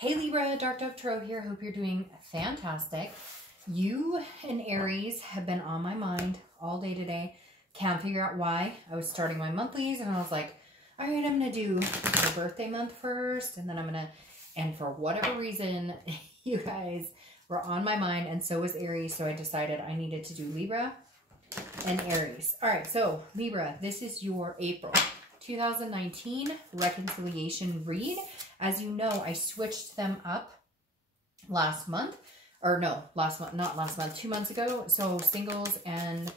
Hey Libra, Dark Dove Tarot here. Hope you're doing fantastic. You and Aries have been on my mind all day today. Can't figure out why. I was starting my monthlies and I was like, all right, I'm going to do the birthday month first. And then I'm going to, and for whatever reason, you guys were on my mind and so was Aries. So I decided I needed to do Libra and Aries. All right, so Libra, this is your April 2019 reconciliation read. As you know, I switched them up last month, or no, last month, not last month, 2 months ago. So singles and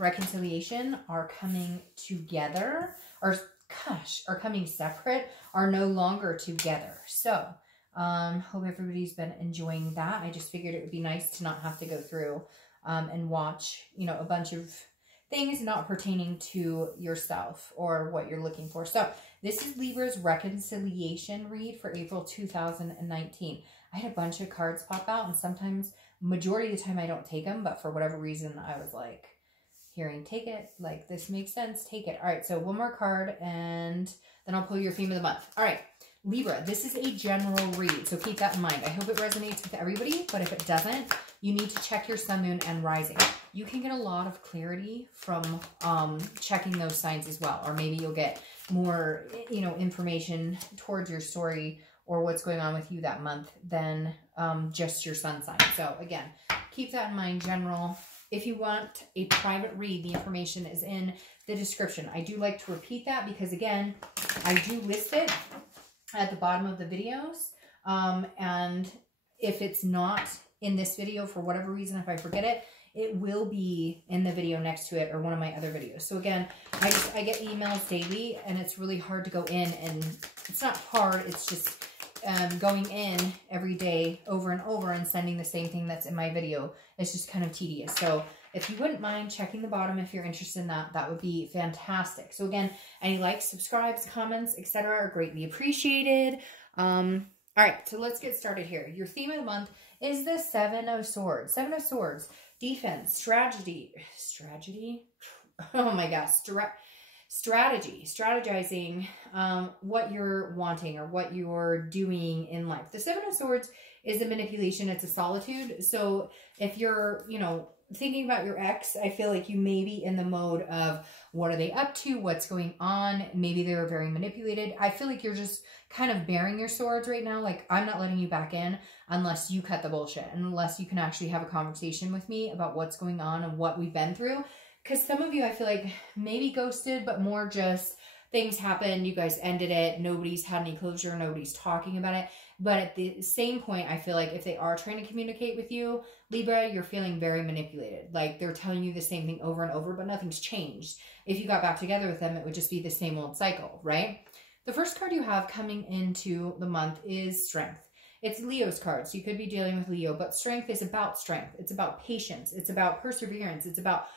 reconciliation are coming together, or gosh, are coming separate, are no longer together. So hope everybody's been enjoying that. I just figured it would be nice to not have to go through and watch, you know, a bunch of things not pertaining to yourself or what you're looking for. So this is Libra's reconciliation read for April 2019. I had a bunch of cards pop out, and sometimes, majority of the time I don't take them, but for whatever reason I was like, hearing take it, like this makes sense, take it. All right, so one more card and then I'll pull your theme of the month. All right, Libra, this is a general read, so keep that in mind. I hope it resonates with everybody, but if it doesn't, you need to check your sun, moon, and rising. You can get a lot of clarity from checking those signs as well. Or maybe you'll get more, you know, information towards your story or what's going on with you that month than just your sun sign. So again, keep that in mind, general. If you want a private read, the information is in the description. I do like to repeat that because, again, I do list it at the bottom of the videos. And if it's not in this video for whatever reason, if I forget it, it will be in the video next to it or one of my other videos. So again, I get emails daily and it's really hard to go in, and it's not hard, it's just going in every day over and over and sending the same thing that's in my video. It's just kind of tedious. So if you wouldn't mind checking the bottom if you're interested in that, that would be fantastic. So again, any likes, subscribes, comments, etc. are greatly appreciated. All right, so let's get started here. Your theme of the month is the Seven of Swords. Seven of Swords, defense, strategy. Oh my gosh, strategizing what you're wanting or what you're doing in life. The Seven of Swords is a manipulation. It's a solitude. So if you're, you know, thinking about your ex, I feel like you may be in the mode of what are they up to? What's going on? Maybe they were very manipulated. I feel like you're just kind of bearing your swords right now. Like, I'm not letting you back in unless you cut the bullshit and unless you can actually have a conversation with me about what's going on and what we've been through. Because some of you, I feel like, maybe ghosted, but more just things happened. You guys ended it. Nobody's had any closure. Nobody's talking about it. But at the same point, I feel like if they are trying to communicate with you, Libra, you're feeling very manipulated. Like they're telling you the same thing over and over, but nothing's changed. If you got back together with them, it would just be the same old cycle, right? The first card you have coming into the month is Strength. It's Leo's card, so you could be dealing with Leo, but Strength is about strength. It's about patience. It's about perseverance. It's about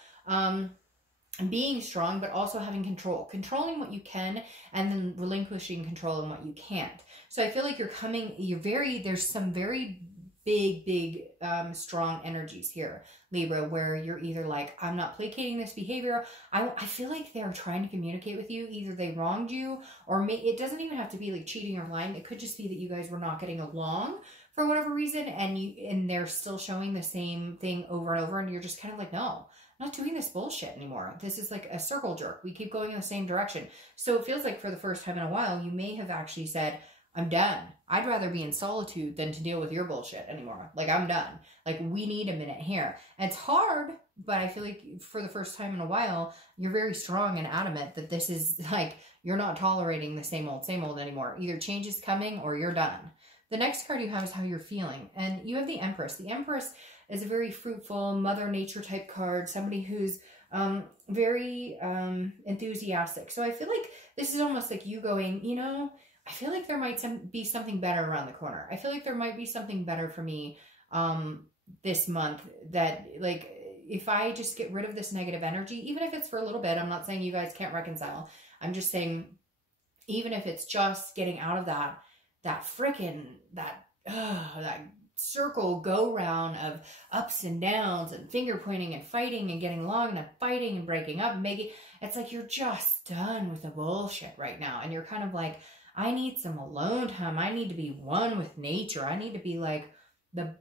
being strong, but also having control, controlling what you can, and then relinquishing control in what you can't. So I feel like there's some very big, strong energies here, Libra, where you're either like, I'm not placating this behavior. I feel like they're trying to communicate with you. Either they wronged you, or it doesn't even have to be like cheating or lying. It could just be that you guys were not getting along for whatever reason, and they're still showing the same thing over and over, and you're just kind of like, no, I'm not doing this bullshit anymore. This is like a circle jerk. We keep going in the same direction. So it feels like for the first time in a while, you may have actually said, I'm done. I'd rather be in solitude than to deal with your bullshit anymore. Like, I'm done. Like, we need a minute here. And it's hard, but I feel like for the first time in a while, you're very strong and adamant that this is like, you're not tolerating the same old anymore. Either change is coming or you're done. The next card you have is how you're feeling. And you have the Empress. The Empress is a very fruitful Mother Nature type card. Somebody who's very enthusiastic. So I feel like this is almost like you going, you know, I feel like there might be something better around the corner. I feel like there might be something better for me this month, that like if I just get rid of this negative energy, even if it's for a little bit, I'm not saying you guys can't reconcile. I'm just saying, even if it's just getting out of that circle go round of ups and downs and finger pointing and fighting and getting along and fighting and breaking up and making, it's like you're just done with the bullshit right now. And you're kind of like, I need some alone time. I need to be one with nature. I need to be like the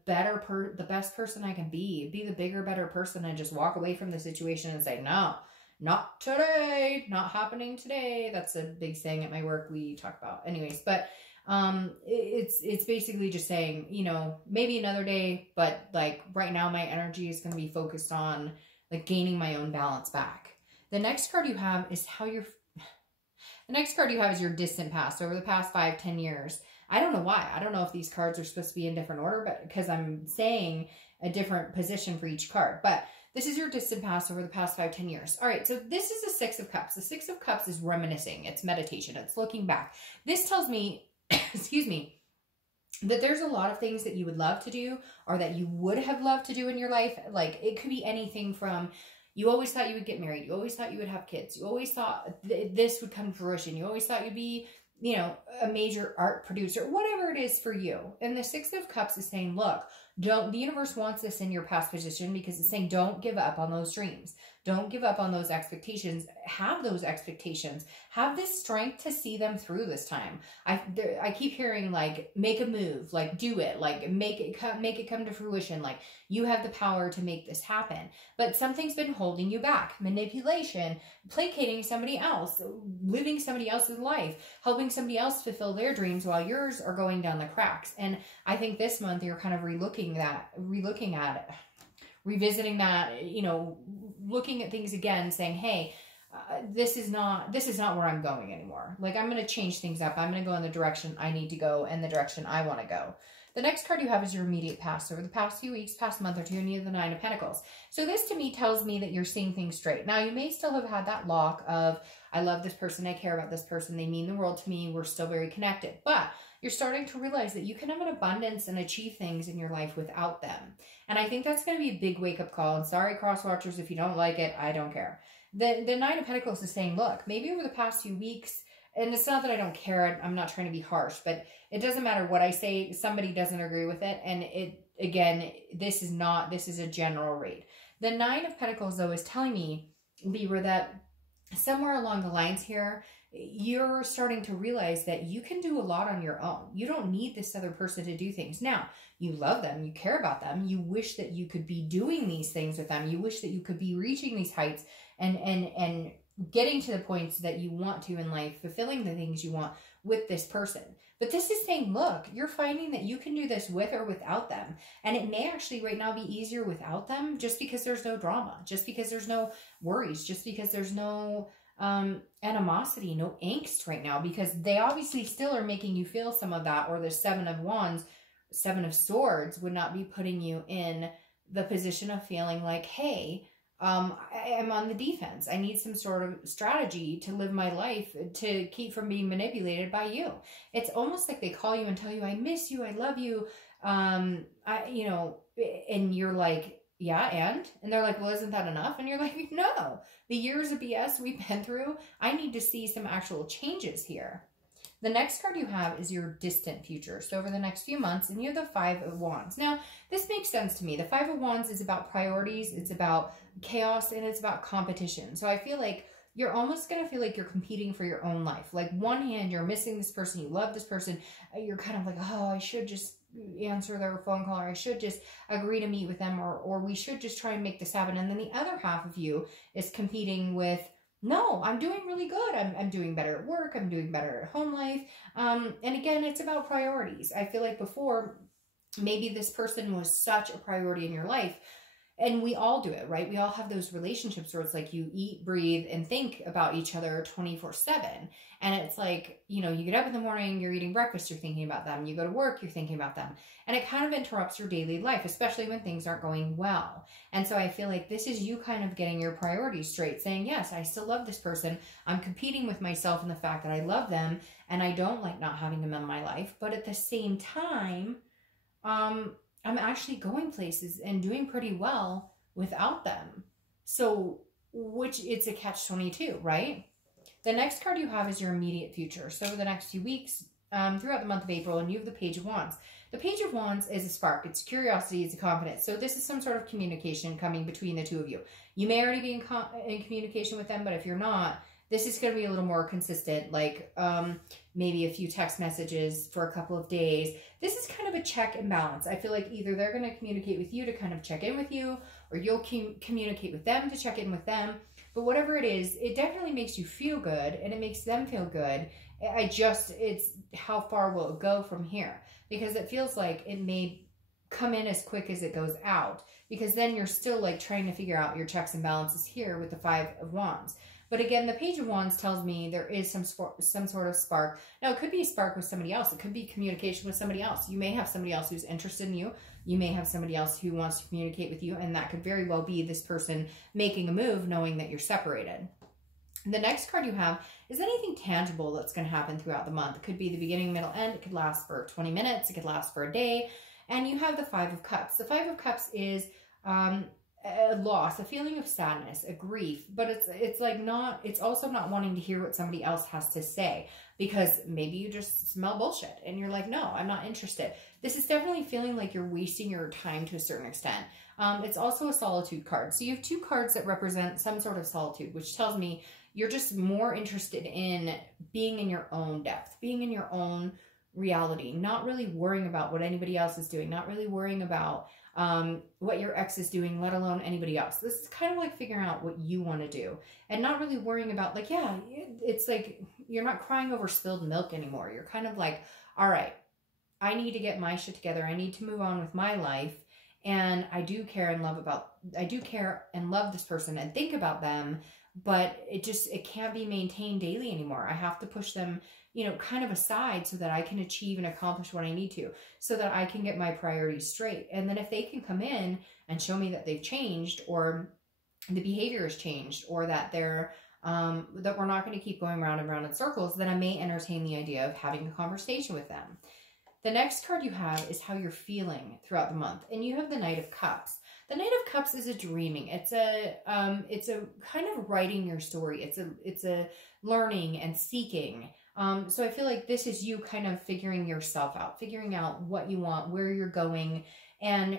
best person I can be the bigger, better person, and just walk away from the situation and say, no, not today, not happening today. That's a big saying at my work we talk about anyways, but it's basically just saying, you know, maybe another day, but like right now my energy is going to be focused on like gaining my own balance back. The next card you have is the next card you have is your distant past. So over the past 5-10 years. I don't know why. I don't know if these cards are supposed to be in different order, but because I'm saying a different position for each card. But this is your distant past over the past 5-10 years. All right, so this is the Six of Cups. The Six of Cups is reminiscing. It's meditation. It's looking back. This tells me, excuse me, that there's a lot of things that you would love to do or that you would have loved to do in your life. Like it could be anything from you always thought you would get married. You always thought you would have kids. You always thought this would come to fruition. You always thought you'd be, you know, a major art producer, whatever it is for you. And the Six of Cups is saying, look, the universe wants this in your past position because it's saying, don't give up on those dreams. Don't give up on those expectations. Have those expectations. Have this strength to see them through this time. I keep hearing like, make a move, like do it, like make it come to fruition. Like you have the power to make this happen, but something's been holding you back. Manipulation, placating somebody else, living somebody else's life, helping somebody else fulfill their dreams while yours are going down the cracks. And I think this month you're kind of relooking at it, revisiting that, you know, looking at things again, saying, hey, this is not where I'm going anymore. Like I'm going to change things up. I'm going to go in the direction I need to go and the direction I want to go. The next card you have is your immediate past. Over the past few weeks, past month or two, and you have the Nine of Pentacles. So this to me tells me that you're seeing things straight. Now you may still have had that lock of, I love this person, I care about this person, they mean the world to me, we're still very connected. But you're starting to realize that you can have an abundance and achieve things in your life without them. And I think that's going to be a big wake-up call. And sorry, cross watchers, if you don't like it, I don't care. The Nine of Pentacles is saying, look, maybe over the past few weeks, and it's not that I don't care, I'm not trying to be harsh, but it doesn't matter what I say, somebody doesn't agree with it. And again, this is a general read. The Nine of Pentacles, though, is telling me, Libra, that somewhere along the lines here, you're starting to realize that you can do a lot on your own. You don't need this other person to do things. Now, you love them, you care about them, you wish that you could be doing these things with them, you wish that you could be reaching these heights and getting to the points that you want to in life, fulfilling the things you want with this person. But this is saying, look, you're finding that you can do this with or without them. And it may actually right now be easier without them, just because there's no drama, just because there's no worries, just because there's no animosity, no angst right now, because they obviously still are making you feel some of that, or the Seven of Wands, Seven of Swords would not be putting you in the position of feeling like, hey, I'm on the defense. I need some sort of strategy to live my life to keep from being manipulated by you. It's almost like they call you and tell you, I miss you, I love you, you know, and you're like, yeah, and they're like, well, isn't that enough? And you're like, no, the years of BS we've been through, I need to see some actual changes here. The next card you have is your distant future. So over the next few months, and you have the Five of Wands. Now, this makes sense to me. The Five of Wands is about priorities, it's about chaos, and it's about competition. So I feel like you're almost going to feel like you're competing for your own life. Like one hand, you're missing this person, you love this person, you're kind of like, oh, I should just answer their phone call, or I should just agree to meet with them, or we should just try and make this happen. And then the other half of you is competing with, no, I'm doing really good. I'm doing better at work. I'm doing better at home life. And again, it's about priorities. I feel like before, maybe this person was such a priority in your life. And we all do it, right? We all have those relationships where it's like you eat, breathe, and think about each other 24/7. And it's like, you know, you get up in the morning, you're eating breakfast, you're thinking about them. You go to work, you're thinking about them. And it kind of interrupts your daily life, especially when things aren't going well. And so I feel like this is you kind of getting your priorities straight, saying, yes, I still love this person. I'm competing with myself in the fact that I love them and I don't like not having them in my life. But at the same time, I'm actually going places and doing pretty well without them. So, which it's a catch-22, right? The next card you have is your immediate future. So over the next few weeks, throughout the month of April, and you have the Page of Wands. The Page of Wands is a spark. It's curiosity. It's a confidence. So this is some sort of communication coming between the two of you. You may already be in communication with them, but if you're not, this is going to be a little more consistent. Like, maybe a few text messages for a couple of days. This is kind of a check and balance. I feel like either they're going to communicate with you to kind of check in with you, or you'll communicate with them to check in with them. But whatever it is, it definitely makes you feel good and it makes them feel good. It's how far will it go from here? Because it feels like it may come in as quick as it goes out, because then you're still like trying to figure out your checks and balances here with the Five of Wands. But again, the Page of Wands tells me there is some sort of spark. Now, it could be a spark with somebody else. It could be communication with somebody else. You may have somebody else who's interested in you. You may have somebody else who wants to communicate with you, and that could very well be this person making a move knowing that you're separated. The next card you have is anything tangible that's going to happen throughout the month. It could be the beginning, middle, end. It could last for 20 minutes. It could last for a day. And you have the Five of Cups. The Five of Cups is a loss, a feeling of sadness, a grief, but it's also not wanting to hear what somebody else has to say, because maybe you just smell bullshit and you're like, no, I'm not interested. This is definitely feeling like you're wasting your time to a certain extent. It's also a solitude card. So you have two cards that represent some sort of solitude, which tells me you're just more interested in being in your own depth, being in your own reality, not really worrying about what anybody else is doing, not really worrying about what your ex is doing, let alone anybody else. This is kind of like figuring out what you want to do and not really worrying about, like, yeah, it's like you're not crying over spilled milk anymore. You're kind of like, all right, I need to get my shit together. I need to move on with my life. And I do care and love this person and think about them, but it can't be maintained daily anymore. I have to push them, kind of aside so that I can achieve and accomplish what I need to, so that I can get my priorities straight. And then if they can come in and show me that they've changed, or the behavior has changed, or that they're, that we're not going to keep going round and round in circles, then I may entertain the idea of having a conversation with them. The next card you have is how you're feeling throughout the month. And you have the Knight of Cups. The Knight of Cups is a dreaming. It's a kind of writing your story. It's a learning and seeking. So I feel like this is you kind of figuring yourself out, figuring out what you want, where you're going. And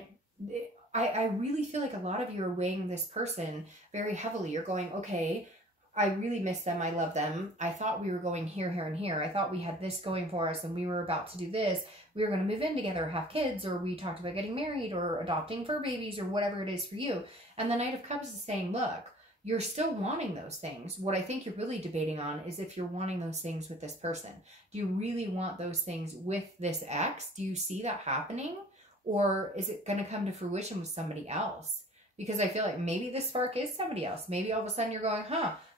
I really feel like a lot of you are weighing this person very heavily. You're going, okay, I really miss them. I love them. I thought we were going here, here, and here. I thought we had this going for us and we were about to do this. We were going to move in together, have kids, or we talked about getting married or adopting fur babies or whatever it is for you. And the Knight of Cups is saying, look, you're still wanting those things. What I think you're really debating on is if you're wanting those things with this person. Do you really want those things with this ex? Do you see that happening? Or is it going to come to fruition with somebody else? Because I feel like maybe this spark is somebody else. Maybe all of a sudden you're going,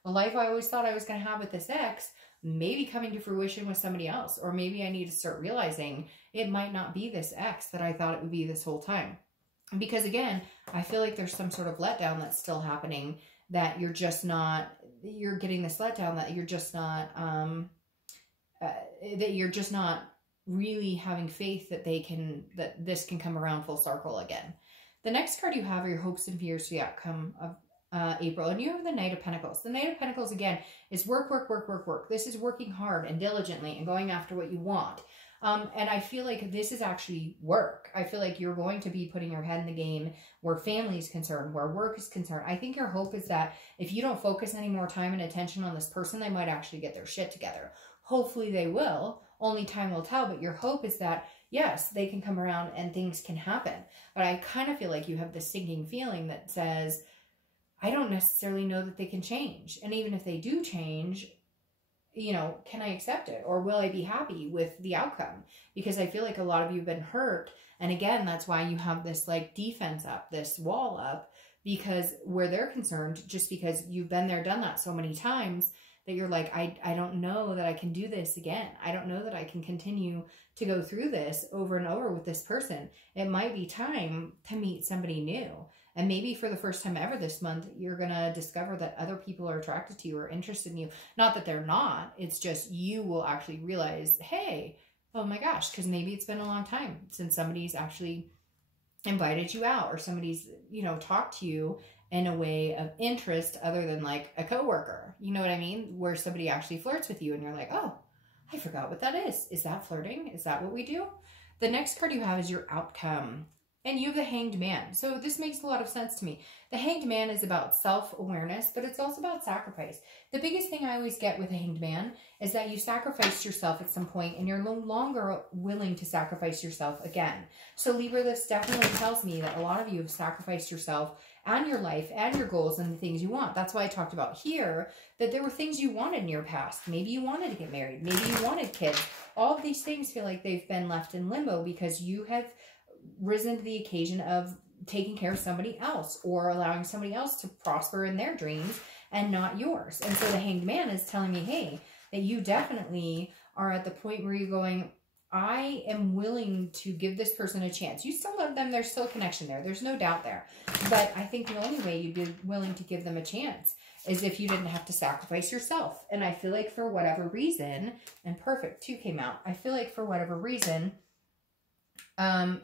the life I always thought I was going to have with this ex may be coming to fruition with somebody else. Or maybe I need to start realizing it might not be this ex that I thought it would be this whole time. Because again, I feel like there's some sort of letdown that's still happening, that you're getting this letdown, that you're just not really having faith that this can come around full circle again. The next card you have are your hopes and fears for the outcome of April. And you have the Knight of Pentacles. The Knight of Pentacles, again, is work, work, work, work, work. This is working hard and diligently and going after what you want. And I feel like this is actually work. I feel like you're going to be putting your head in the game where family is concerned, where work is concerned. I think your hope is that if you don't focus any more time and attention on this person, they might actually get their shit together. Hopefully they will. Only time will tell. But your hope is that, yes, they can come around and things can happen. But I kind of feel like you have this sinking feeling that says, I don't necessarily know that they can change. And even if they do change, can I accept it? Or will I be happy with the outcome? Because I feel like a lot of you have been hurt. And again, that's why you have this like defense up, this wall up, because where they're concerned, just because you've been there, done that so many times, that you're like, I don't know that I can do this again. I don't know that I can continue to go through this over and over with this person. It might be time to meet somebody new. And maybe for the first time ever this month, you're going to discover that other people are attracted to you or interested in you. Not that they're not. It's just you will actually realize, hey, oh my gosh, because maybe it's been a long time since somebody's actually invited you out, or somebody's, talked to you in a way of interest other than like a coworker. You know what I mean? Where somebody actually flirts with you and you're like, oh, I forgot what that is. Is that flirting? Is that what we do? The next card you have is your outcome. And you have the Hanged Man. So this makes a lot of sense to me. The Hanged Man is about self-awareness, but it's also about sacrifice. The biggest thing I always get with a Hanged Man is that you sacrificed yourself at some point and you're no longer willing to sacrifice yourself again. So Libra, this definitely tells me that a lot of you have sacrificed yourself and your life and your goals and the things you want. That's why I talked about here that there were things you wanted in your past. Maybe you wanted to get married. Maybe you wanted kids. All of these things feel like they've been left in limbo because you have risen to the occasion of taking care of somebody else or allowing somebody else to prosper in their dreams and not yours. And so the Hanged Man is telling me, hey, that you definitely are at the point where you're going, I am willing to give this person a chance. You still love them. There's still a connection there. There's no doubt there. But I think the only way you'd be willing to give them a chance is if you didn't have to sacrifice yourself. And I feel like for whatever reason, and perfect, 2 came out. I feel like for whatever reason,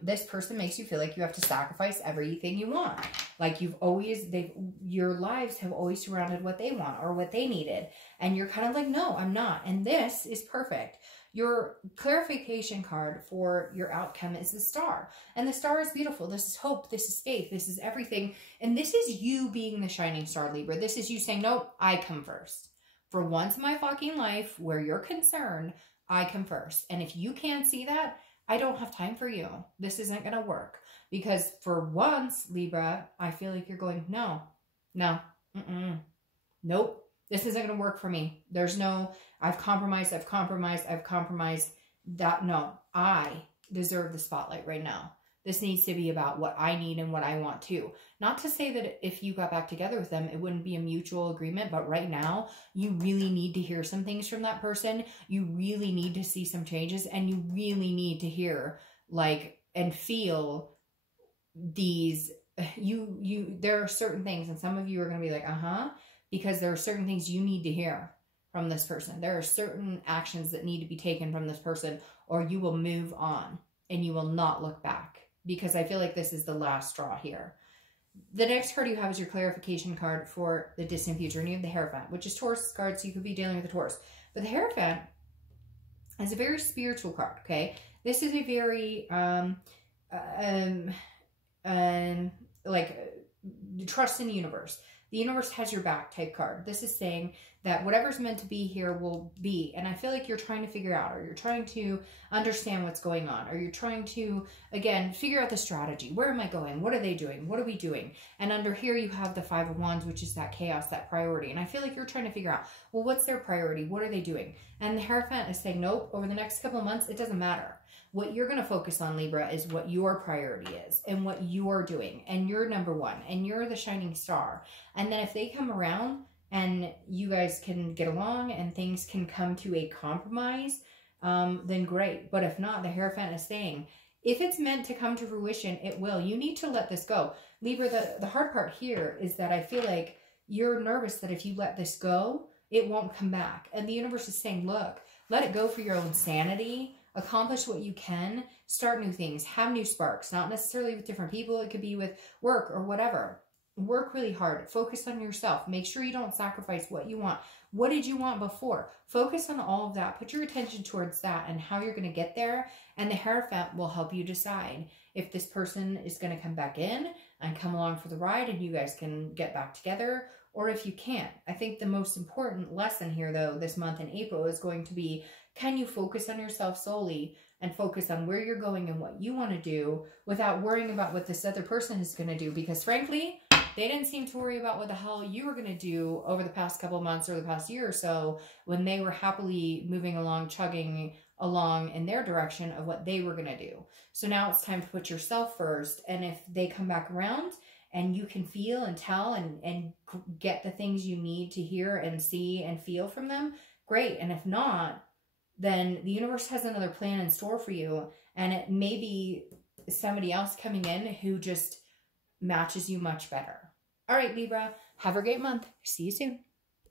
this person makes you feel like you have to sacrifice everything you want. Like your lives have always surrounded what they want or what they needed. And you're kind of like, no, I'm not. And this is perfect. Your clarification card for your outcome is the Star. And the Star is beautiful. This is hope. This is faith. This is everything. And this is you being the shining star, Libra. This is you saying, nope, I come first. For once in my fucking life where you're concerned, I come first. And if you can't see that, I don't have time for you. This isn't going to work. Because for once, Libra, I feel like you're going, no, nope. This isn't going to work for me. There's no, I've compromised. That, no, I deserve the spotlight right now. This needs to be about what I need and what I want too. Not to say that if you got back together with them, it wouldn't be a mutual agreement, but right now you really need to hear some things from that person. You really need to see some changes, and you really need to hear and feel these, there are certain things, and some of you are going to be like, because there are certain things you need to hear from this person. There are certain actions that need to be taken from this person, or you will move on and you will not look back. Because I feel like this is the last straw here. The next card you have is your clarification card for the distant future. And you have the Hierophant, which is Taurus card, so you could be dealing with the Taurus. But the Hierophant is a very spiritual card, okay? This is a very, trust in the universe. The universe has your back type card. This is saying that whatever's meant to be here will be. And I feel like you're trying to figure out, or you're trying to understand what's going on, or you're trying to, again, figure out the strategy. Where am I going? What are they doing? What are we doing? And under here you have the 5 of Wands, which is that chaos, that priority. And I feel like you're trying to figure out, well, what's their priority? What are they doing? And the Hierophant is saying, nope, over the next couple of months, it doesn't matter. What you're going to focus on, Libra, is what your priority is and what you're doing. And you're number one. And you're the shining star. And then if they come around and you guys can get along and things can come to a compromise, then great. But if not, the Hierophant is saying, if it's meant to come to fruition, it will. You need to let this go. Libra, the hard part here is that I feel like you're nervous that if you let this go, it won't come back. And the universe is saying, look, let it go for your own sanity. Accomplish what you can, start new things, have new sparks, not necessarily with different people. It could be with work or whatever. Work really hard. Focus on yourself. Make sure you don't sacrifice what you want. What did you want before? Focus on all of that. Put your attention towards that and how you're going to get there. And the Hierophant will help you decide if this person is going to come back in and come along for the ride and you guys can get back together, or if you can't. I think the most important lesson here, though, this month in April is going to be, can you focus on yourself solely and focus on where you're going and what you want to do without worrying about what this other person is going to do? Because frankly, they didn't seem to worry about what the hell you were going to do over the past couple of months or the past year or so when they were happily moving along, chugging along in their direction of what they were going to do. So now it's time to put yourself first. And if they come back around and you can feel and tell and get the things you need to hear and see and feel from them, great. And if not, then the universe has another plan in store for you. And it may be somebody else coming in who just matches you much better. All right, Libra, have a great month. See you soon.